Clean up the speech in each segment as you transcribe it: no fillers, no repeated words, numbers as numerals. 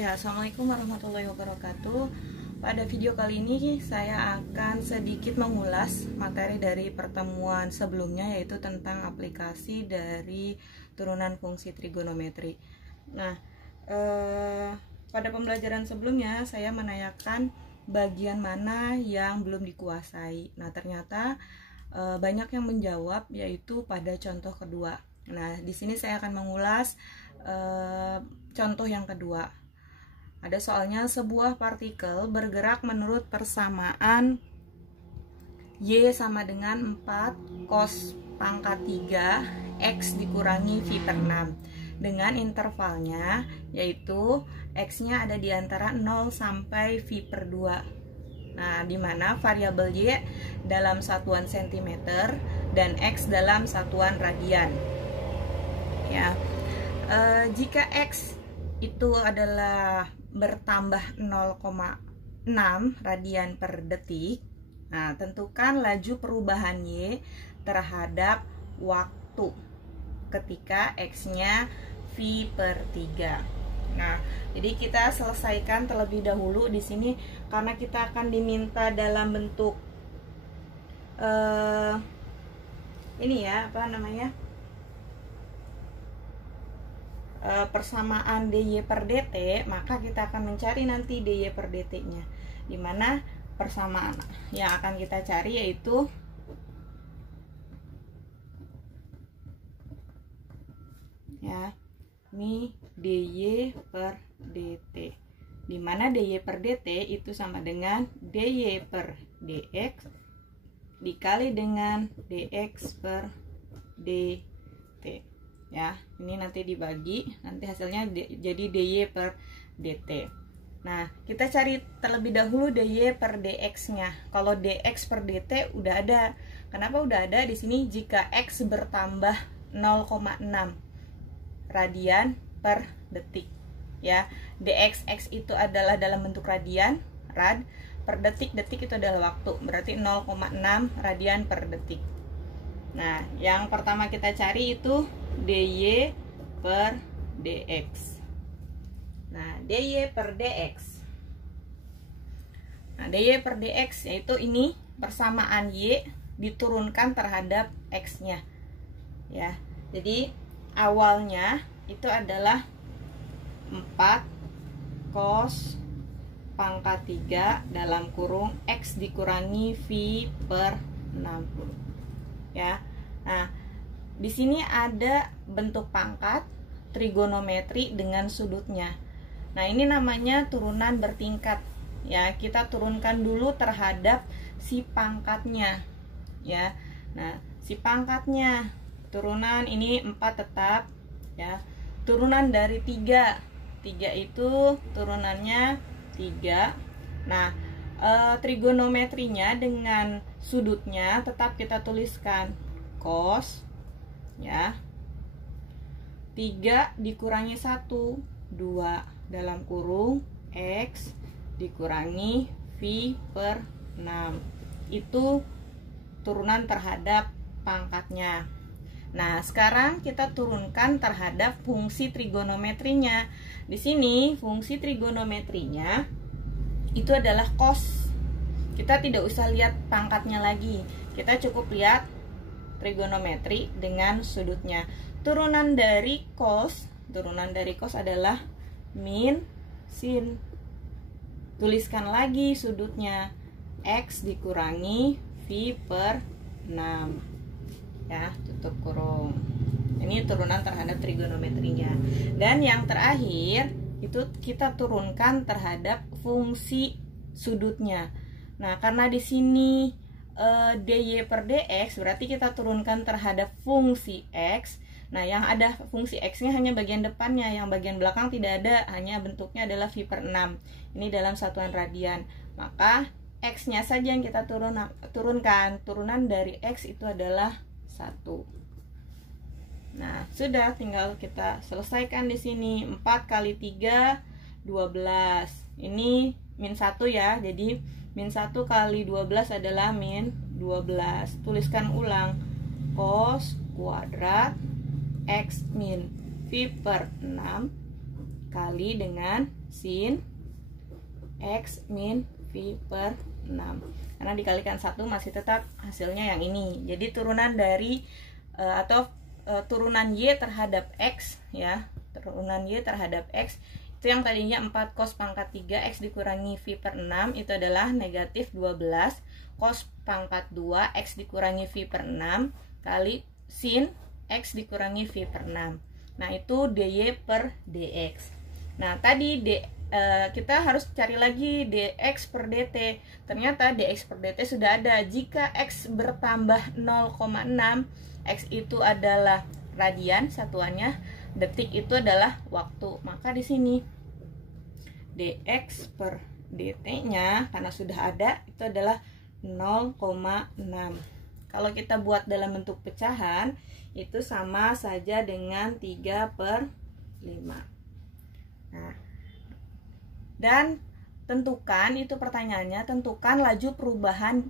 Ya, Assalamualaikum warahmatullahi wabarakatuh. Pada video kali ini saya akan sedikit mengulas materi dari pertemuan sebelumnya, yaitu tentang aplikasi dari turunan fungsi trigonometri. Nah, pada pembelajaran sebelumnya saya menanyakan bagian mana yang belum dikuasai. Nah, ternyata banyak yang menjawab, yaitu pada contoh kedua. Nah, di sini saya akan mengulas contoh yang kedua. Ada soalnya, sebuah partikel bergerak menurut persamaan Y sama dengan 4 cos pangkat 3 X dikurangi V per 6 dengan intervalnya, yaitu X-nya ada di antara 0 sampai V per 2. Nah, dimana variabel Y dalam satuan cm dan X dalam satuan radian. Ya, jika X itu adalah bertambah 0,6 radian per detik, nah tentukan laju perubahan Y terhadap waktu ketika X-nya V per 3. Nah, jadi kita selesaikan terlebih dahulu di sini karena kita akan diminta dalam bentuk ini ya, apa namanya? Persamaan dy per dt, maka kita akan mencari nanti dy per dt nya, dimana persamaan yang akan kita cari yaitu ya ini dy per dt, dimana dy per dt itu sama dengan dy per dx dikali dengan dx per dt. Ya, ini nanti dibagi, nanti hasilnya jadi dy per dt. Nah, kita cari terlebih dahulu dy per dx nya. Kalau dx per dt udah ada. Kenapa udah ada? Di sini jika x bertambah 0,6 radian per detik, ya, dx itu adalah dalam bentuk radian, rad, per detik itu adalah waktu, berarti 0,6 radian per detik. Nah, yang pertama kita cari itu dy per dx. Nah, dy per dx. Nah, dy per dx yaitu ini persamaan y diturunkan terhadap x-nya. Ya. Jadi awalnya itu adalah 4 cos pangkat 3 dalam kurung x dikurangi v per 60. Ya. Nah, di sini ada bentuk pangkat trigonometri dengan sudutnya. Nah, ini namanya turunan bertingkat. Ya, kita turunkan dulu terhadap si pangkatnya. Ya. Nah, si pangkatnya turunan ini 4 tetap, ya. Turunan dari 3. 3 itu turunannya 3. Nah, trigonometrinya dengan sudutnya tetap kita tuliskan cos, ya, 3 dikurangi 1, 2 dalam kurung x dikurangi v per 6. Itu turunan terhadap pangkatnya. Nah, sekarang kita turunkan terhadap fungsi trigonometrinya. Di sini fungsi trigonometrinya itu adalah cos. Kita tidak usah lihat pangkatnya lagi. Kita cukup lihat trigonometri dengan sudutnya. Turunan dari cos adalah min sin. Tuliskan lagi sudutnya, x dikurangi v per 6. Ya, tutup kurung. Ini turunan terhadap trigonometrinya. Dan yang terakhir itu kita turunkan terhadap fungsi sudutnya. Nah, karena di sini dy per dx berarti kita turunkan terhadap fungsi x. Nah, yang ada fungsi x-nya hanya bagian depannya, yang bagian belakang tidak ada, hanya bentuknya adalah v per 6. Ini dalam satuan radian. Maka x-nya saja yang kita turunkan. Turunan dari x itu adalah 1. Nah, sudah, tinggal kita selesaikan di sini. 4 kali 3 12. Ini min 1 ya. Jadi min 1 kali 12 adalah min 12. Tuliskan ulang. Cos kuadrat x min v per 6 kali dengan sin X min V per 6. Karena dikalikan 1 masih tetap hasilnya yang ini. Jadi turunan dari turunan Y terhadap X ya. Turunan Y terhadap X itu yang tadinya 4 cos pangkat 3 X dikurangi V per 6 itu adalah negatif 12 cos pangkat 2 X dikurangi V per 6 kali sin X dikurangi V per 6. Nah itu dy per dx. Nah tadi kita harus cari lagi dx per dt. Ternyata dx per dt sudah ada. Jika x bertambah 0,6, x itu adalah radian satuannya, detik itu adalah waktu. Maka di sini dx per dt-nya karena sudah ada itu adalah 0,6. Kalau kita buat dalam bentuk pecahan itu sama saja dengan 3 per 5. Nah, dan tentukan, itu pertanyaannya, tentukan laju perubahan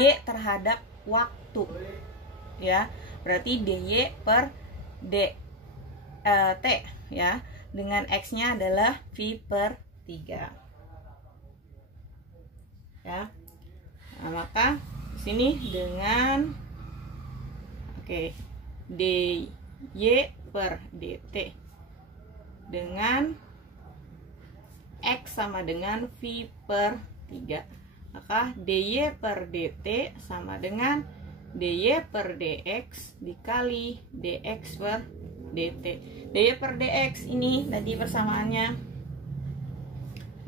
Y terhadap waktu ya. Berarti dy per t ya, dengan x nya adalah V per 3 ya. Nah, maka sini dengan dy per dt dengan x sama dengan V per 3, maka dy per dt sama dengan dy per dx dikali dx per dt. Dy per dx ini tadi persamaannya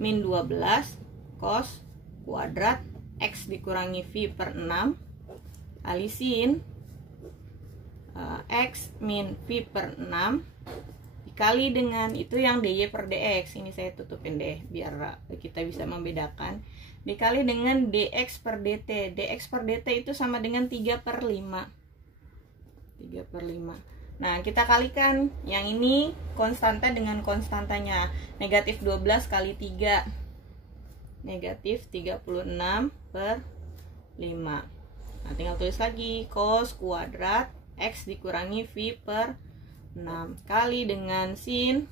min 12 cos kuadrat x dikurangi V per 6 kali sin x min V per 6 dikali dengan itu yang dy per dx. Ini saya tutupin deh biar kita bisa membedakan. Dikali dengan dx per dt. Dx per dt itu sama dengan 3 per 5. 3 per 5. Nah kita kalikan yang ini konstanta dengan konstantanya. Negatif 12 kali 3 negatif 36 per 5. Nah tinggal tulis lagi cos kuadrat x dikurangi V per 6 kali dengan sin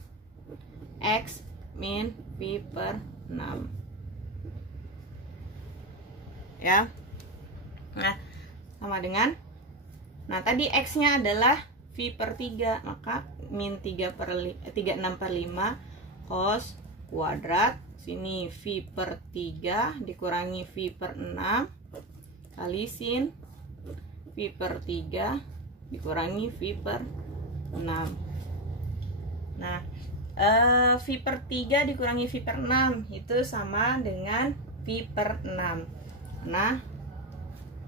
x min V per 6 ya. Nah sama dengan, nah tadi x nya adalah V per 3, maka min 36 per 5 cos kuadrat sini V per 3 dikurangi V per 6 kali sin V per 3 dikurangi V per 6. Nah V per 3 dikurangi V per 6 itu sama dengan V per 6. Nah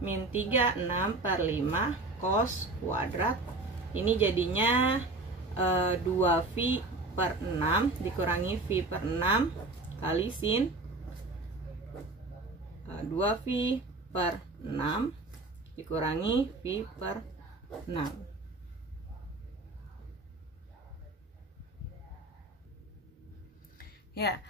min 36 per 5 cos kuadrat ini jadinya 2V per 6 dikurangi V per 6 kali sin 2V per 6 dikurangi V per 6. Ya,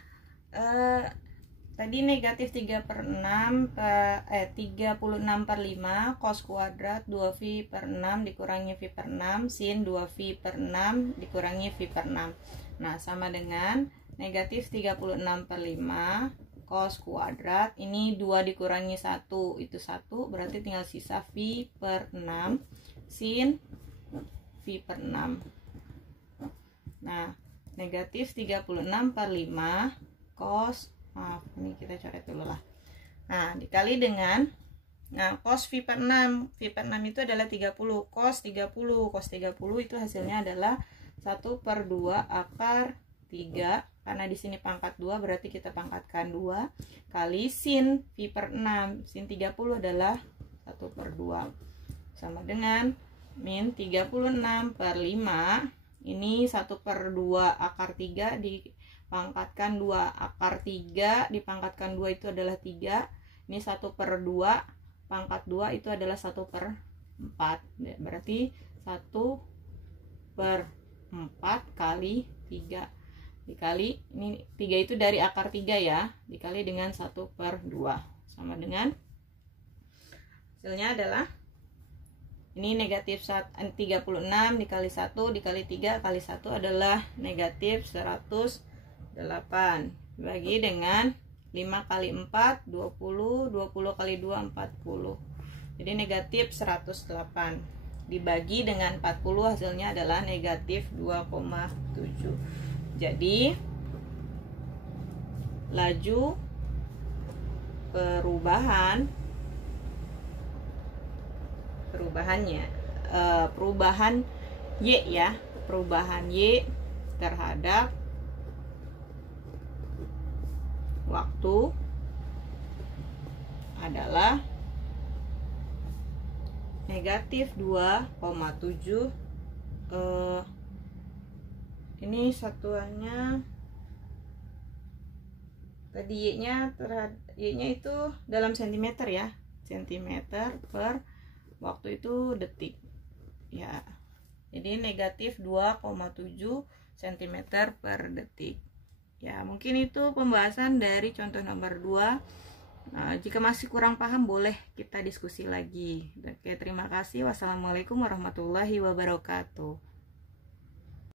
tadi negatif 3 per 6 36 per 5 cos kuadrat 2V per 6 dikurangi V per 6 sin 2V per 6 dikurangi V per 6. Nah sama dengan negatif 36 per 5 cos kuadrat ini 2 dikurangi 1 itu 1, berarti tinggal sisa V per 6 sin V per 6. Nah negatif 36 per 5 cos, maaf ini kita coret dulu lah. Nah dikali dengan, nah cos V per 6, V per 6 itu adalah 30, cos 30 itu hasilnya adalah 1 per 2 akar 3, karena di sini pangkat 2 berarti kita pangkatkan 2 kali sin V per 6, sin 30 adalah 1 per 2 sama dengan min 36 per 5 ini 1 per 2 akar 3 dipangkatkan 2 akar 3 dipangkatkan 2 itu adalah 3, ini 1 per 2 pangkat 2 itu adalah 1 per 4, berarti 1 per 4 kali 3 dikali, ini 3 itu dari akar 3 ya, dikali dengan 1 per 2 sama dengan hasilnya adalah Ini negatif 36 dikali 1 dikali 3 kali 1 adalah negatif 108. Bagi dengan 5 kali 4 20, 20 kali 2 40. Jadi negatif 108 dibagi dengan 40 hasilnya adalah negatif 2,7. Jadi laju perubahan Y ya, perubahan Y terhadap waktu adalah negatif 2,7. Ini satuannya tadi Y-nya itu dalam sentimeter ya, sentimeter per waktu itu detik ya. Jadi negatif 2,7 cm per detik ya. Mungkin itu pembahasan dari contoh nomor 2. Nah, jika masih kurang paham boleh kita diskusi lagi. Oke, terima kasih. Wassalamualaikum warahmatullahi wabarakatuh.